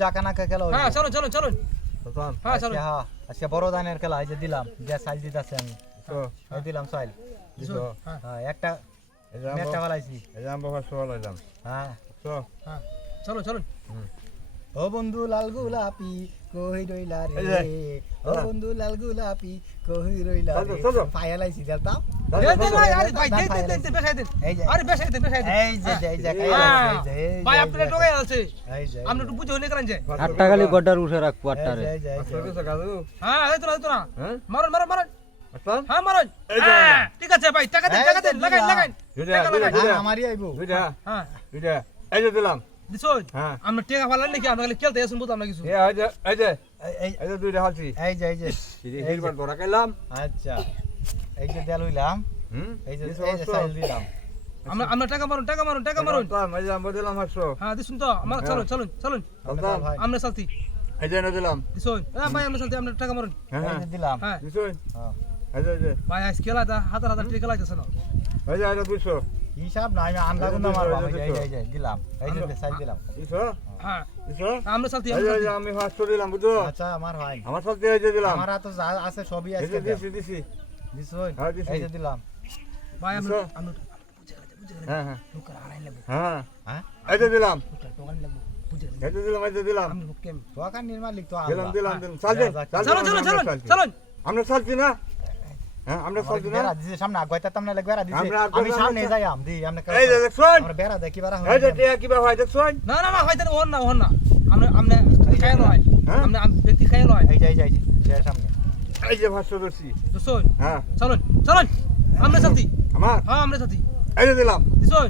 জাকানাকা খেলা হইলো। হ্যাঁ চলুন চলুন চলুন চল হ্যাঁ চলুন হ্যাঁ আজকে বড় দানের খেলা এই যে দিলাম যে সাইল দিতাছে আমি তো এই দিলাম সাইল দিছো হ্যাঁ হ্যাঁ একটা এই যে ম্যাচটা ফলাইছি এই যে আমরা ফার্স্ট লাইলাম হ্যাঁ তো হ্যাঁ চলুন চলুন ও বন্ধু লাল গোলাপি কই রইলা এই রে যে, ও বন্ধু লাল গোলাপি কই রইলা চলো, রে চলো। ফায়ালাইছি দিতাম দেন দেন ভাই আরে ভাই দেন দেন দেন বেশাই দেন এই যে আরে বেশাই দেন বেশাই দেন এই যে এই যে হ্যাঁ। এই যে এই যে, ভাই এই আপনি যে, টোকাই আছে এই যে আপনি একটু বুঝে হইলে করেন যে আটটা খালি গড্ডার উঠে রাখবো আটটারে এই যে, এই যে, এই যে। কাজু হ্যাঁ এই তো না হ্যাঁ মারুন মারুন মারুন আসলাম হ্যাঁ মারুন এই যে। হ্যাঁ, ঠিক আছে ভাই টাকা দেন এই টাকা যে দেন লাগাই দিলাম। লাগাই দুইটা টাকা লাগাই দুইটা হ্যাঁ আমারই আইবো দুইটা হ্যাঁ দুইটা এই যে দিলাম দিছুন হ্যাঁ আমরা টাকা ফালান নাকি আমরা খালি খেলতে আসুন বুঝলাম না কিছু এই যে এই যে এই এই যে দুইটা হালছি এই যে এই যে হিরবার ধরা খাইলাম আচ্ছা এই যে দেল হইলাম এই যে সাইল দিলাম আমরা আমরা টাকা মারুন টাকা মারুন টাকা মারুন এই যে আমরা দিলাম 800 হ্যাঁ দিছুন তো আমরা চলুন চলুন চলুন চলতাম ভাই আমরা চলতি এই যে দিলাম দিছুন হ্যাঁ ভাই আমরা চলতি আমরা টাকা মারুন হ্যাঁ এই হ্যাঁ যে দিলাম হ্যাঁ দিছুন হ্যাঁ এই যে ভাই আজ খেলা দা হাজার হাজার টাকা লাগাইতেছ না এই যে 200 হিসাব না আমি আন্দাজ না মারবা এই যে দিলাম এই যে সাইল দিলাম 200 হ্যাঁ 200 আমরা চলতি এই যে আমি 500 দিলাম বুঝছো আচ্ছা আমার ভাই আমার সাথে এই যে দিলাম আমার তো যা আছে সবই এই আছে যে দিছি দিছই হ্যাঁ, দিছি। এই যে দিলাম ভাই আমরা দিছো? আমরা হ্যাঁ হ্যাঁ লোকাল আড়াই লাগবে হ্যাঁ হ্যাঁ এই যে দিলাম লোকাল দোকান লাগবে বুঝে এই যে দিলাম এই যে দিলাম আমরা কেম তো আকার নির্মাণ লিখতো দিলাম দিলাম চল দে চলুন চলুন চলুন চলুন আমরা চলছি না হ্যাঁ আমরা চলছি না বেড়া দিছে সামনে আগাইতা তামনে লাগে বেড়া দিছে আমরা আমি আগাইতাম সামনে না। যাই আম দি আমরা এই যে দেখছুন আমরা বেড়া দেখি বেড়া এই যে টিয়া কিবা হয় দেখছুন না না না হয়তো ওহন না আমরা আমরা খাইলো হয় হ্যাঁ? আমরা ব্যক্তি খাইলো হয় এই যে যে সামনে এই যে 500 ধরছি দিছুন হ্যাঁ চলুন চলুন আমরা চলতি আমার হ্যাঁ আমরা চলতি এই যে দিলাম দিছুন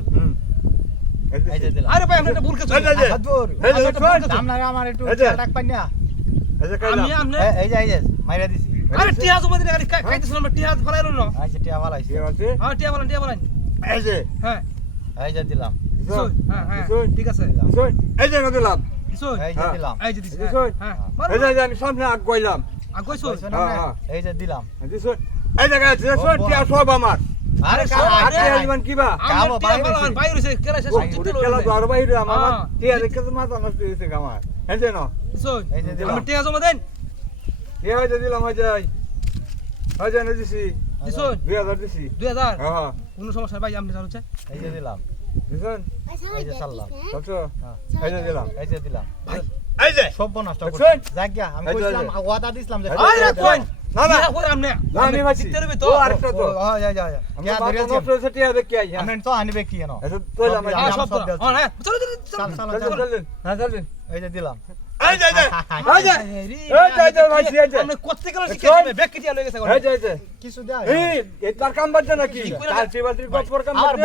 এই যে দিলাম আরে ভাই আমরা একটা ভুল কাজ এই যে, এই যে। হাদুর এই যে দেখছুন আমরা আমার একটু এই যে। ডাক পাই না এই যে খাইলাম আমি আমনে এই যে মাইরা দিছি আরে টিয়া জমা দিলে খাইতেছিলাম আমরা টিয়া ফলাইলো না এই যে টিয়া ভালো আইছে কি বলছি হ্যাঁ টিয়া বলেন এই যে হ্যাঁ এই যে দিলাম দিছুন হ্যাঁ হ্যাঁ দিছুন? ঠিক আছে দিছুন এই যে দিলাম দিছুন এই যে হ্যাঁ। দিলাম এই যে দিছি দিছুন? হ্যাঁ এই যে আমি সামনে আগ গইলাম আগইছুন কইছো না হ্যাঁ, এই যে দিলাম দিছুন এই যে গাছ দিছুন টিয়া সব আমার আরে আগে আসবেন কিবা কাবো, আমরা টিয়া বাইরে ফলান হইছে। বাইরে হইছে কেলা শেষ চিত্তে খেলা তো লইছে আরো বাইরে আমার হ্যাঁ। টিয়া দেখে তো মাথা নষ্ট হয়েছে আমার হ্যাঁ যে না দিছুন এই যে দিলাম আমরা টিয়া জমা দেন এ হয়তো দিলাম হয় যায় না দিছি দিছুন 2000 দিছি 2000 হ্যাঁ কোনো সমস্যা ভাই আপনি জানুন এই যে দিলাম দিছেন এই যে সাল্লাম চলছো হ্যাঁ এই যে দিলাম এই যে দিলাম এই যে সব নষ্ট দেখছেন? করছি যাক গিয়া আমি এই যে, কইছিলাম এই যে। ওয়াদা দিছিলাম যে এই যে, আরে এই যে। কোন না না ইয়া করে আমনে না আমি ভাবছি চিত্তে রবে তো ও আরেকটা তো ও যা যা যা আমি কে বাবা ধরে নষ্ট হয়েছে টিয়া দেখে আই হ্যাঁ আমি তো আনিবে কি জানো এটা তো আমি আমি সব সব তো দিয়েছি। হ্যাঁ চলো চলো চাল চাল চল চল হ্যাঁ চল এই যে দিলাম এই যে এই যে এই যে এই যে ভাই এই যে আমরা কত থেকে শিখেছি ব্যাগ কেটে লয়ে গেছে এই যে কিছু দেয় এই তার কাম বাজছে নাকি তার টিবাল টিপ কর কাম আমার বাজছে